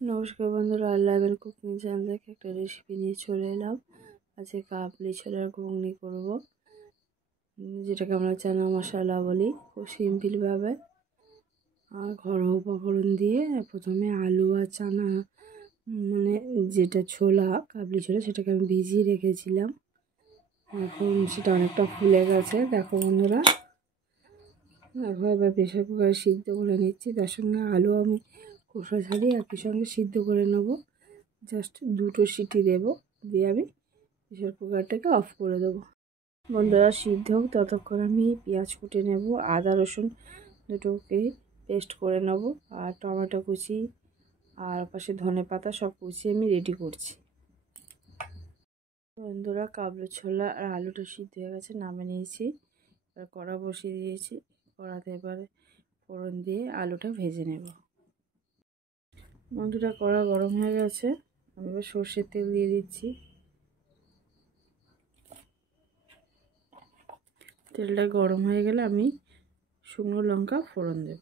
নমস্কার বন্ধুরা, আল্লাহ cooking channel থেকে একটা রেসিপি নিয়ে চলে এলাম। আজকে কাবলি ছোলার ঘুগনি করব, যেটাকে আমরা চানা মশলা বলি। খুব সিম্পলভাবে আর ঘরোয়া উপকরণ দিয়ে প্রথমে আলু আর চানা, মানে যেটা ছোলা, কাবলি ছোলা, সেটাকে আমি ভিজিয়ে রেখেছিলাম। এখন সেটা অনেকটা ফুলে গেছে, দেখো বন্ধুরা। এবার প্রেশার কুকারে সিদ্ধ করে নিচ্ছি। তার সঙ্গে আলু আমি খোসা ছাড়িয়ে একই সঙ্গে সিদ্ধ করে নেব। জাস্ট দুটো সিটি দেব, দিয়ে আমি প্রেশার কুকারটাকে অফ করে দেবো। বন্ধুরা, সিদ্ধ হোক ততক্ষণ আমি পেঁয়াজ কুটে নেব। আদা রসুন দুটোকে পেস্ট করে নেব, আর টমেটো কুচি আর পাশে ধনে পাতা সব কুচিয়ে আমি রেডি করছি। বন্ধুরা, কাবলি ছোলা আর আলুটা সিদ্ধ হয়ে গেছে, নামে নিয়েছি। এবার কড়া বসিয়ে দিয়েছি। কড়াতে এবারে ফোড়ন দিয়ে আলুটা ভেজে নেব। বন্ধুরা, কড়া গরম হয়ে গেছে, আমি এবার সর্ষের তেল দিয়ে দিচ্ছি। তেলটা গরম হয়ে গেলে আমি শুকনো লঙ্কা ফোড়ন দেব।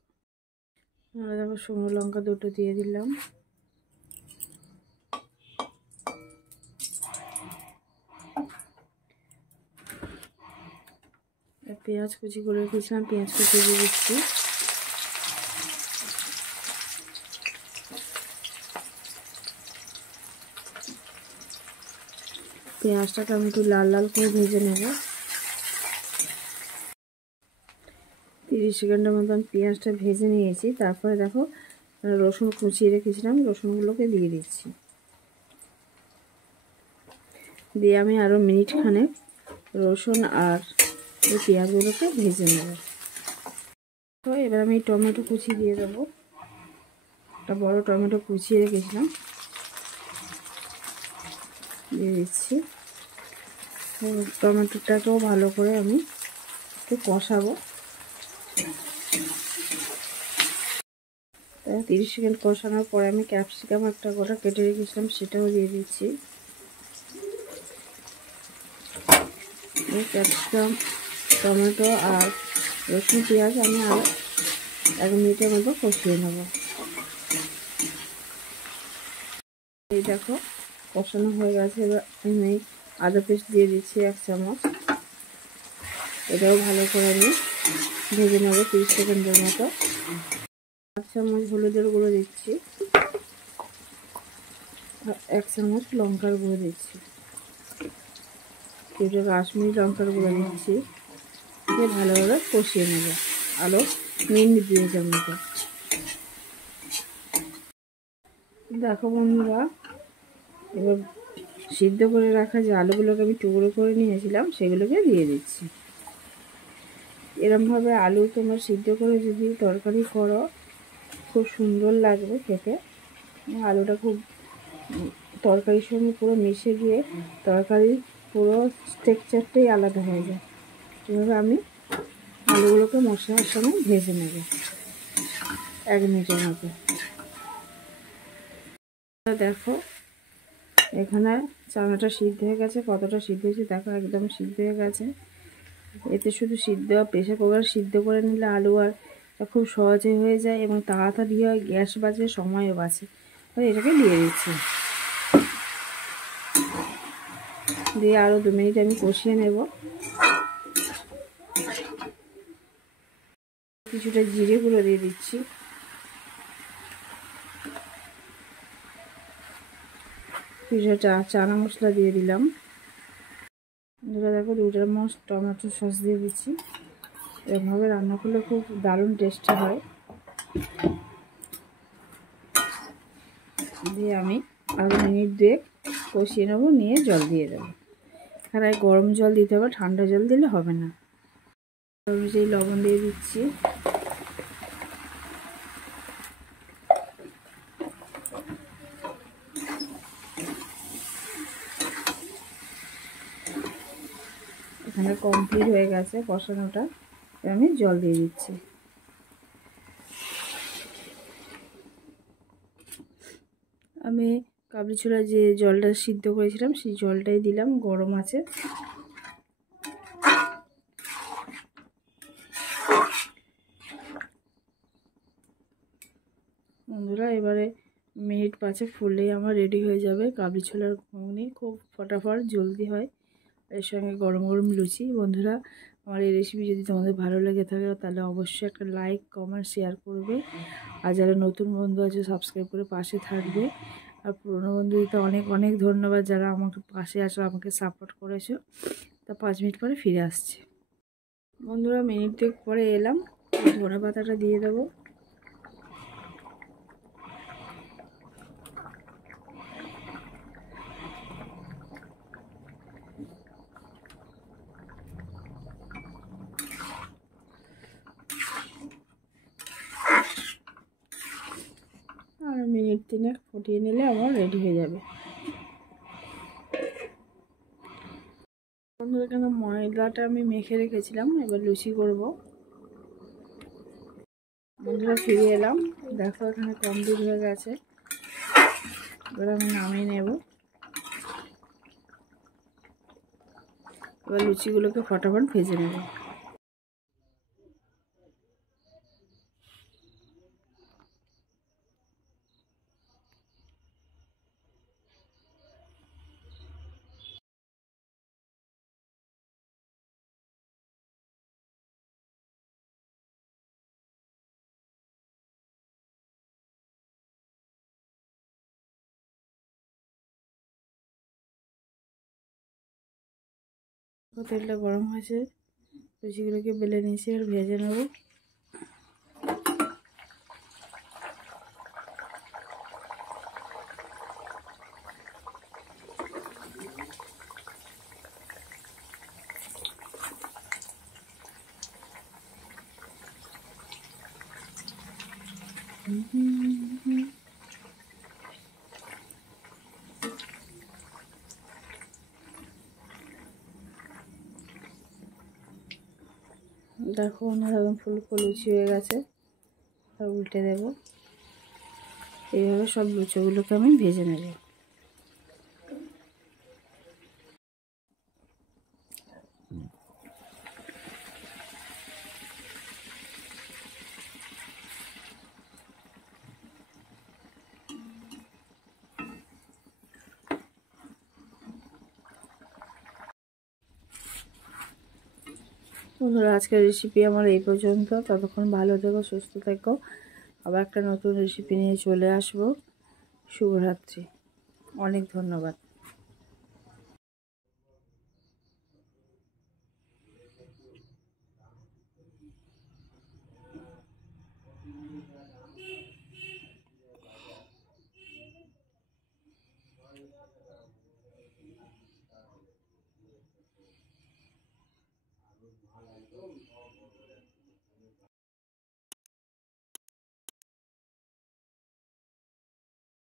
দেখো, শুকনো লঙ্কা দুটো দিয়ে দিলাম। পেঁয়াজ কুচি করে রেখেছিলাম, পেঁয়াজ কুচি দিয়ে দিচ্ছি। পেঁয়াজটাকে আমি একটু লাল লাল করে ভেজে নেব। 30 সেকেন্ডের মতন পেঁয়াজটা ভেজে নিয়েছি। তারপরে দেখো, রসুন কুচিয়ে রেখেছিলাম, রসুনগুলোকে দিয়ে দিচ্ছি। দিয়ে আমি আরও মিনিট খানেক রসুন আর এই পেঁয়াজগুলোকে ভেজে নেব। তো এবার আমি টমেটো কুচি দিয়ে দেবো। একটা বড় টমেটো কুচিয়ে রেখেছিলাম, দিয়ে দিচ্ছি। টমেটোটাকেও ভালো করে আমি একটু কষাবো। 30 সেকেন্ড কষানোর পরে আমি ক্যাপসিকাম একটা গোটা কেটে রেখেছিলাম, সেটাও দিয়ে দিচ্ছি। ক্যাপসিকাম, টমেটো আর রসুন পেঁয়াজ আমি আর 1 মিনিটের মতো কষিয়ে নেব। এই দেখো, কষানো হয়ে গেছে। এবার আমি আদা পেস্ট দিয়ে দিচ্ছি 1 চামচ। এটাও ভালো করে আমি ভেজে নেব 30 সেকেন্ডের মতো। 1 চামচ হলুদের গুঁড়ো দিচ্ছি, 1 চামচ লঙ্কার গুঁড়ো দিচ্ছি, এটা কাশ্মীরি লঙ্কার গুঁড়ো দিচ্ছি। দিয়ে ভালোভাবে কষিয়ে নেব আরও মিনিট 2-এর মতো। দেখো বন্ধুরা, এবার সিদ্ধ করে রাখা যে আলুগুলোকে আমি টুকরো করে নিয়েছিলাম, সেগুলোকে দিয়ে দিচ্ছি। এরমভাবে আলু তোমরা সিদ্ধ করে যদি তরকারি করো, খুব সুন্দর লাগবে খেতে। আলুটা খুব তরকারির সঙ্গে পুরো মিশে গিয়ে তরকারির পুরো টেক্সচারটাই আলাদা হয়ে যায়। এভাবে আমি আলুগুলোকে মশলার সঙ্গে ভেজে নেব 1 মিনিটের মতো। দেখো, এখানে চানাটা সিদ্ধ হয়ে গেছে। কতটা সিদ্ধ হয়েছে দেখো, একদম সিদ্ধ হয়ে গেছে। এতে শুধু সিদ্ধ, প্রেশার কুকারে সিদ্ধ করে নিলে আলু আর খুব সহজে হয়ে যায় এবং তাড়াতাড়ি হয়, গ্যাস বাঁচে, সময়ও বাঁচে। এটাকে দিয়ে দিচ্ছি। দিয়ে আরও 2 মিনিট আমি কষিয়ে নেব। কিছুটা জিরে গুঁড়ো দিয়ে দিচ্ছি। কিছুটা চানা মশলা দিয়ে দিলাম। দেখো, 2 চামচ টমেটো সস দিয়ে দিচ্ছি। এভাবে রান্না করলে খুব দারুণ টেস্টি হয়। দিয়ে আমি আরও মিনিট 2 কষিয়ে নেবো, নিয়ে জল দিয়ে দেবো। এখানে গরম জল দিতে হবে, ঠান্ডা জল দিলে হবে না। অনুযায়ী লবণ দিয়ে দিচ্ছি। এখানে কমপ্লিট হয়ে গেছে কষানোটা। আমি জল দিয়ে দিচ্ছি। আমি কাবলি ছোলা যে জলটা সিদ্ধ করেছিলাম, সেই জলটাই দিলাম, গরম আছে। বন্ধুরা, এবারে মিনিট 5 ফুললেই আমার রেডি হয়ে যাবে কাবলি ছোলার ঘুগনি। খুব ফটাফট জলদি হয়, এর সঙ্গে গরম গরম লুচি। বন্ধুরা, আমার এই রেসিপি যদি তোমাদের ভালো লেগে থাকে তাহলে অবশ্যই একটা লাইক কমেন্ট শেয়ার করবে। আর যারা নতুন বন্ধু আছে সাবস্ক্রাইব করে পাশে থাকবে। আর পুরনো বন্ধুদেরকে অনেক অনেক ধন্যবাদ যারা আমাকে পাশে আসো, আমাকে সাপোর্ট করেছো। তা 5 মিনিট পরে ফিরে আসছি। বন্ধুরা, মিনিট 2 পরে এলাম। ধনে পাতাটা দিয়ে দেবো। আর মিনিট 3 ফুটিয়ে নিলে আমার রেডি হয়ে যাবে। বন্ধুরা, এখানে ময়দাটা আমি মেখে রেখেছিলাম, এবার লুচি করব। বন্ধুরা, ফিরে এলাম। দেখো এখানে কমপ্লিট হয়ে গেছে। এবার আমি নামিয়ে নেব। এবার লুচিগুলোকে ফটাফট ভেজে নেব। তেলটা গরম হয়েছে, লুচিগুলোকে বেলে নিয়েছি, এবার ভেজে নেব। দেখো ওনার একদম ফুল লুচি হয়ে গেছে। সব উল্টে দেব। এইভাবে সব লুচিগুলোকে আমি ভেজে নেব। বন্ধুরা, আজকের রেসিপি আমার এই পর্যন্ত। ততক্ষণ ভালো থেকো, সুস্থ থেকো। আবার একটা নতুন রেসিপি নিয়ে চলে আসবো। শুভরাত্রি। অনেক ধন্যবাদ।